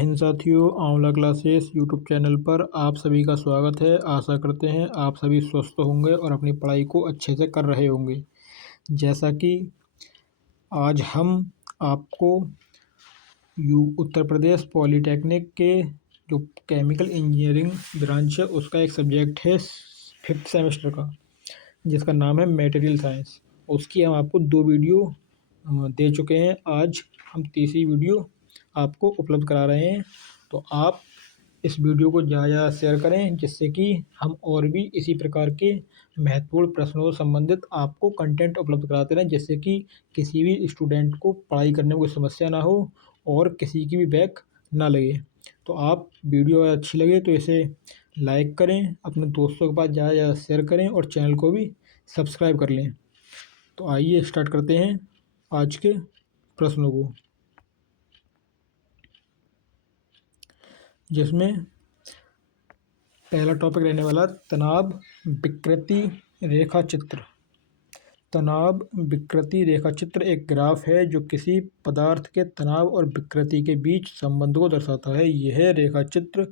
हिंद साथियों, आंवला classes YouTube channel पर आप सभी का स्वागत है। आशा करते हैं आप सभी स्वस्थ होंगे और अपनी पढ़ाई को अच्छे से कर रहे होंगे। जैसा कि आज हम आपको उत्तर प्रदेश पॉलीटेक्निक के जो केमिकल इंजीनियरिंग ब्रांच है उसका एक सब्जेक्ट है 5th सेमेस्टर का, जिसका नाम है मटेरियल साइंस। उसकी हम आपको 2 वीडियो दे चुके हैं। आज हम तीसरी वीडियो आपको उपलब्ध करा रहे हैं। तो आप इस वीडियो को ज़्यादा शेयर करें, जिससे कि हम और भी इसी प्रकार के महत्वपूर्ण प्रश्नों से संबंधित आपको कंटेंट उपलब्ध कराते रहें, जिससे कि किसी भी स्टूडेंट को पढ़ाई करने में कोई समस्या ना हो और किसी की भी बैक ना लगे। तो आप वीडियो अच्छी लगे तो इसे लाइक करें, अपने दोस्तों के पास ज़्यादा ज़्यादा शेयर करें और चैनल को भी सब्सक्राइब कर लें। तो आइए स्टार्ट करते हैं आज के प्रश्नों को, जिसमें पहला टॉपिक रहने वाला तनाव विकृति रेखा चित्र। तनाव विकृति रेखा चित्र एक ग्राफ है जो किसी पदार्थ के तनाव और विकृति के बीच संबंध को दर्शाता है। यह रेखा चित्र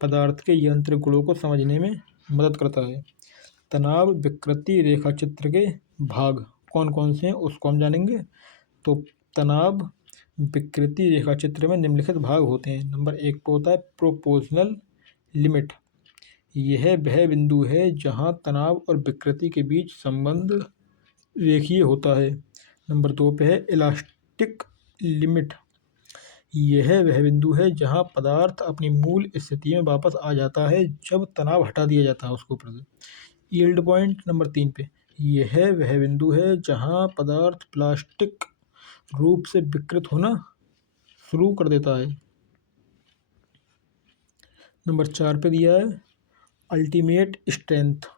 पदार्थ के यांत्रिक गुणों को समझने में मदद करता है। तनाव विकृति रेखा चित्र के भाग कौन कौन से हैं उसको हम जानेंगे। तो तनाव विकृति रेखा चित्र में निम्नलिखित भाग होते हैं। नंबर 1 पे होता है प्रोपोर्शनल लिमिट। यह वह बिंदु है जहां तनाव और विकृति के बीच संबंध रेखीय होता है। नंबर 2 पे है इलास्टिक लिमिट। यह वह बिंदु है जहां पदार्थ अपनी मूल स्थिति में वापस आ जाता है जब तनाव हटा दिया जाता है उसके ऊपर से। यील्ड पॉइंट नंबर 3 पे, यह वह बिंदु है जहां पदार्थ प्लास्टिक रूप से विकृत होना शुरू कर देता है। नंबर 4 पे दिया है अल्टीमेट स्ट्रेंथ।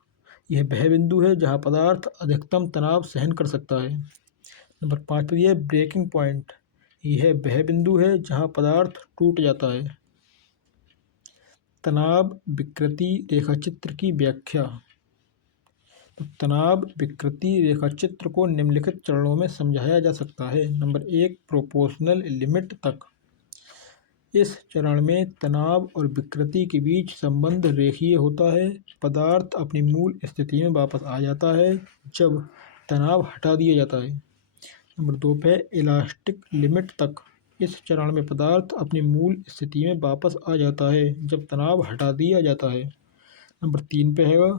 यह वह बिंदु है जहां पदार्थ अधिकतम तनाव सहन कर सकता है। नंबर 5 पे दिया है ब्रेकिंग पॉइंट। यह वह बिंदु है जहां पदार्थ टूट जाता है। तनाव विकृति रेखाचित्र की व्याख्या। तो तनाव विकृति रेखाचित्र को निम्नलिखित चरणों में समझाया जा सकता है। नंबर 1 प्रोपोर्शनल लिमिट तक। इस चरण में तनाव और विकृति के बीच संबंध रेखीय होता है। पदार्थ अपनी मूल स्थिति में वापस आ जाता है जब तनाव हटा दिया जाता है। नंबर 2 पे इलास्टिक लिमिट तक। इस चरण में पदार्थ अपनी मूल स्थिति में वापस आ जाता है जब तनाव हटा दिया जाता है। नंबर 3 पे है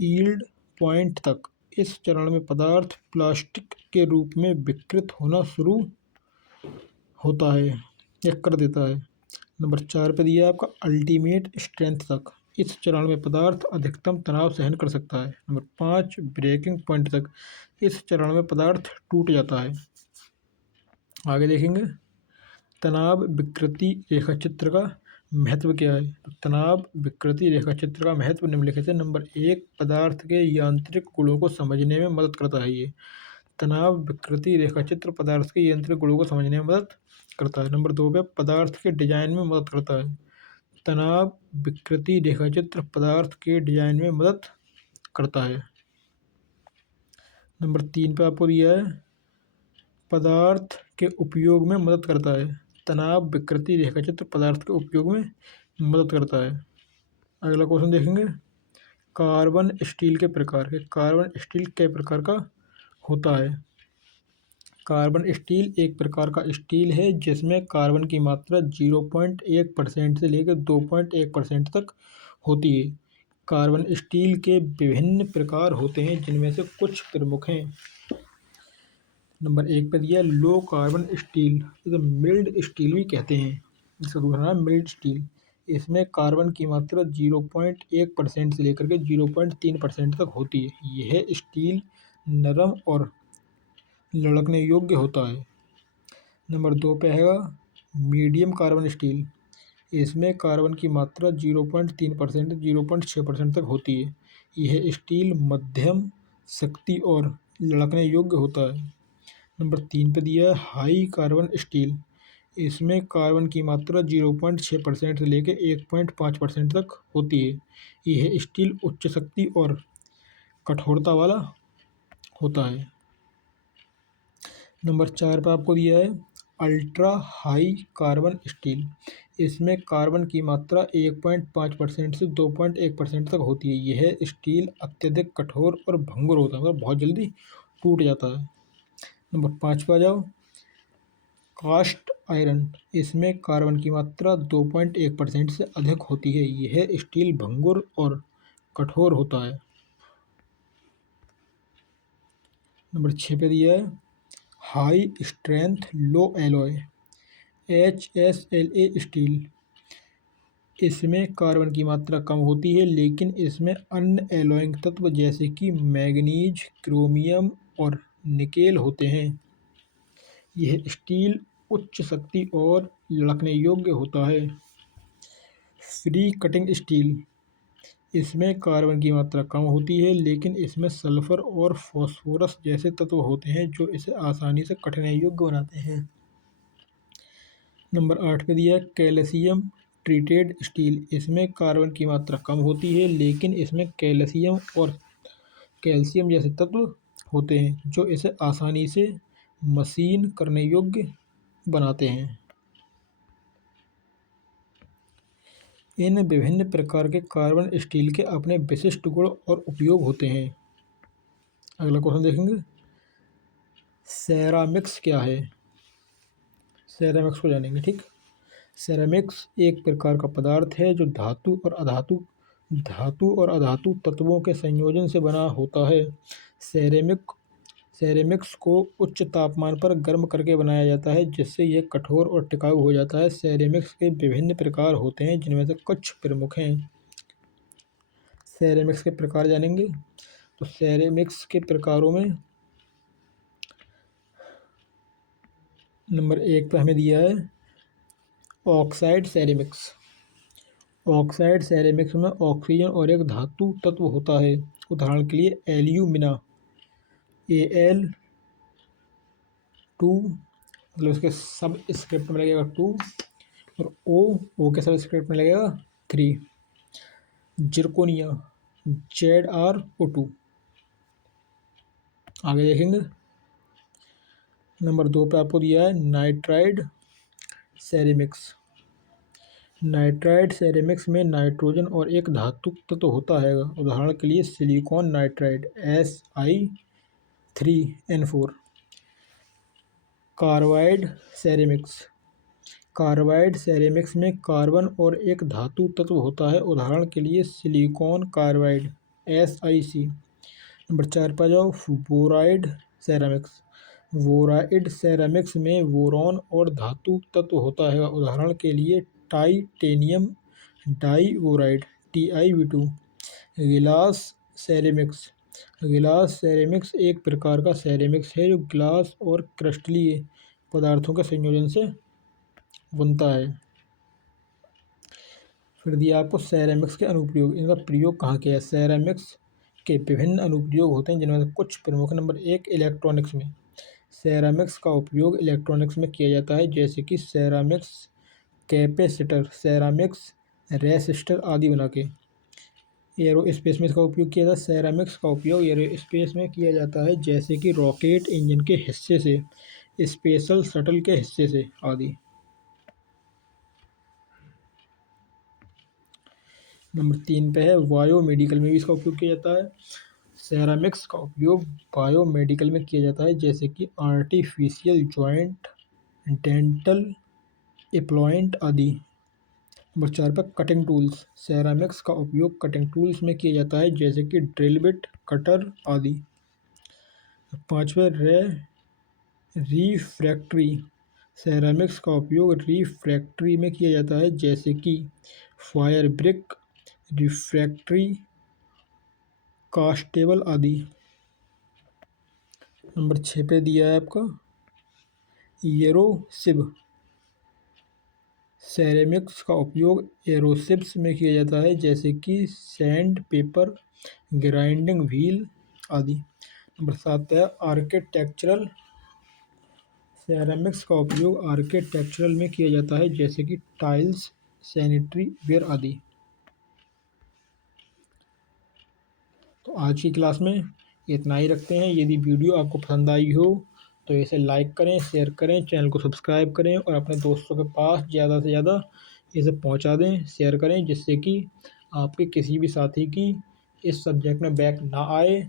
यील्ड पॉइंट तक। इस चरण में पदार्थ प्लास्टिक के रूप में विकृत होना शुरू होता है या कर देता है। नंबर 4 पे दिया है आपका अल्टीमेट स्ट्रेंथ तक। इस चरण में पदार्थ अधिकतम तनाव सहन कर सकता है। नंबर 5 ब्रेकिंग पॉइंट तक। इस चरण में पदार्थ टूट जाता है। आगे देखेंगे तनाव विकृति रेखाचित्र का महत्व क्या है। तो तनाव विकृति रेखाचित्र का महत्व निम्नलिखित है। नंबर 1 पदार्थ के यांत्रिक गुणों को समझने में मदद करता है। ये तनाव विकृति रेखाचित्र पदार्थ के यांत्रिक गुणों को समझने में मदद करता है। नंबर 2 पे पदार्थ के डिजाइन में मदद करता है। तनाव विकृति रेखाचित्र पदार्थ के डिजाइन में मदद करता है। नंबर 3 पे आपको दिया है पदार्थ के उपयोग में मदद करता है। तनाव विकृति रेखाचित्र पदार्थ के उपयोग में मदद करता है। अगला क्वेश्चन देखेंगे कार्बन स्टील के प्रकार के। कार्बन स्टील कई प्रकार का होता है। कार्बन स्टील एक प्रकार का स्टील है जिसमें कार्बन की मात्रा 0.1% से लेकर 2.1% तक होती है। कार्बन स्टील के विभिन्न प्रकार होते हैं जिनमें से कुछ प्रमुख हैं। नंबर 1 पर दिया लो कार्बन स्टील, इसे मिल्ड स्टील भी कहते हैं। इसका दूसरा नाम मिल्ड स्टील। इसमें कार्बन की मात्रा 0.1% से लेकर के 0.3% तक होती है। यह स्टील नरम और लड़कने योग्य होता है। नंबर 2 पे है मीडियम कार्बन स्टील। इसमें कार्बन की मात्रा 0.3% से 0.6% तक होती है। यह स्टील मध्यम शक्ति और लड़कने योग्य होता है। नंबर 3 पे दिया है हाई कार्बन स्टील। इसमें कार्बन की मात्रा 0.6% से लेकर 1.5% तक होती है। यह स्टील उच्च शक्ति और कठोरता वाला होता है। नंबर 4 पर आपको दिया है अल्ट्रा हाई कार्बन स्टील। इसमें कार्बन की मात्रा 1.5% से 2.1% तक होती है। यह स्टील अत्यधिक कठोर और भंगुर होता है, मतलब बहुत जल्दी टूट जाता है। नंबर 5 पे आ जाओ, कास्ट आयरन। इसमें कार्बन की मात्रा 2.1% से अधिक होती है। यह स्टील भंगुर और कठोर होता है। नंबर 6 पे दिया है हाई स्ट्रेंथ लो एलॉय HSLA स्टील। इसमें कार्बन की मात्रा कम होती है, लेकिन इसमें अन्य एलॉइंग तत्व जैसे कि मैग्नीज, क्रोमियम और निकेल होते हैं। यह स्टील उच्च शक्ति और लड़कने योग्य होता है। Free cutting steel. इसमें कार्बन की मात्रा कम होती है, लेकिन इसमें सल्फर और फास्फोरस जैसे तत्व होते हैं जो इसे आसानी से कटने योग्य बनाते हैं। नंबर 8 पे दिया है कैल्शियम ट्रीटेड स्टील। इसमें कार्बन की मात्रा कम होती है, लेकिन इसमें कैल्शियम और कैल्शियम जैसे तत्व होते हैं जो इसे आसानी से मशीन करने योग्य बनाते हैं। इन विभिन्न प्रकार के कार्बन स्टील के अपने विशिष्ट गुण और उपयोग होते हैं। अगला क्वेश्चन देखेंगे, सेरामिक्स क्या है। सेरामिक्स को जानेंगे, ठीक। सेरामिक्स एक प्रकार का पदार्थ है जो धातु और अधातु तत्वों के संयोजन से बना होता है। सेरेमिक्स को उच्च तापमान पर गर्म करके बनाया जाता है, जिससे यह कठोर और टिकाऊ हो जाता है। सेरेमिक्स के विभिन्न प्रकार होते हैं, जिनमें से कुछ प्रमुख हैं। सेरेमिक्स के प्रकार जानेंगे, तो सेरेमिक्स के प्रकारों में नंबर 1 पर हमें दिया है ऑक्साइड सेरेमिक्स। ऑक्साइड सेरेमिक्स में ऑक्सीजन और एक धातु तत्व होता है। उदाहरण के लिए एल्यूमिना Al2, मतलब इसके सब स्क्रिप्ट में लगेगा 2, और ओ के सब स्क्रिप्ट में लगेगा 3। Zirconia ZrO2। आगे देखेंगे, नंबर 2 पे आपको दिया है नाइट्राइड सेरेमिक्स। नाइट्राइड सेरेमिक्स में नाइट्रोजन और एक धातु तत्व होता है। उदाहरण के लिए silicon nitride Si3N4। Carbide ceramics. Carbide ceramics में कार्बन और एक धातु तत्व होता है। उदाहरण के लिए सिलिकॉन कार्बाइड SiC। नंबर 4 पर जाओ, बोराइड सेरेमिक्स। बोराइड सेरेमिक्स में बोरॉन और धातु तत्व होता है। उदाहरण के लिए टाइटेनियम डाइबोराइड TiB2। गिलास सेरेमिक्स। गिलास सेरेमिक्स एक प्रकार का सेरेमिक्स है जो ग्लास और क्रिस्टलीय पदार्थों के संयोजन से बनता है। फिर दिया आपको सेरेमिक्स के अनुप्रयोग। इनका प्रयोग कहाँ किया है। सेरेमिक्स के विभिन्न अनुप्रयोग होते हैं, जिनमें से कुछ प्रमुख। नंबर 1, इलेक्ट्रॉनिक्स में। सेरामिक्स का उपयोग इलेक्ट्रॉनिक्स में किया जाता है, जैसे कि सेरामिक्स कैपेसिटर, सेरामिक्स रेसिस्टर आदि बना के। एरोस्पेस में इसका उपयोग किया जाता है। सेरामिक्स का उपयोग एरोस्पेस में किया जाता है, जैसे कि रॉकेट इंजन के हिस्से से, स्पेशल शटल के हिस्से से आदि। नंबर 3 पे है बायोमेडिकल में भी इसका उपयोग किया जाता है। सेरामिक्स का उपयोग बायोमेडिकल में किया जाता है, जैसे कि आर्टिफिशियल जॉइंट, डेंटल इम्प्लांट आदि। नंबर 4 पर कटिंग टूल्स। सेरामिक्स का उपयोग कटिंग टूल्स में किया जाता है, जैसे कि ड्रिल बिट, कटर आदि। 5 पर रिफ्रैक्ट्री। सेरामिक्स का उपयोग रिफ्रैक्ट्री में किया जाता है, जैसे कि फायर ब्रिक, रिफ्रैक्ट्री, कास्टेबल आदि। नंबर 6 पे दिया है आपका एरोसिव। सेरेमिक्स का उपयोग एरोसिव्स में किया जाता है, जैसे कि सैंड पेपर, ग्राइंडिंग व्हील आदि। नंबर 7 है आर्किटेक्चरल। सेरेमिक्स का उपयोग आर्किटेक्चरल में किया जाता है, जैसे कि टाइल्स, सैनिटरी वेयर आदि। तो आज की क्लास में इतना ही रखते हैं। यदि वीडियो आपको पसंद आई हो तो इसे लाइक करें, शेयर करें, चैनल को सब्सक्राइब करें और अपने दोस्तों के पास ज़्यादा से ज़्यादा इसे पहुंचा दें, शेयर करें, जिससे कि आपके किसी भी साथी की इस सब्जेक्ट में बैक ना आए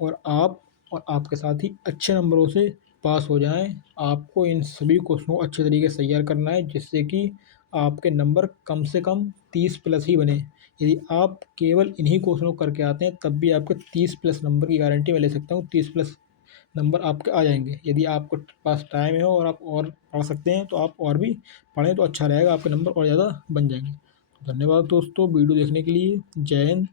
और आप और आपके साथी अच्छे नंबरों से पास हो जाएं। आपको इन सभी क्वेश्चनों को अच्छे तरीके से तैयार करना है, जिससे कि आपके नंबर कम से कम 30+ ही बने। यदि आप केवल इन्हीं क्वेश्चनों को करके आते हैं तब भी आपके 30+ नंबर की गारंटी मैं ले सकता हूँ। 30+ नंबर आपके आ जाएंगे। यदि आपके पास टाइम है और आप और पढ़ सकते हैं तो आप और भी पढ़ें तो अच्छा रहेगा, आपके नंबर और ज़्यादा बन जाएंगे। धन्यवाद दोस्तों वीडियो देखने के लिए। जय हिंद।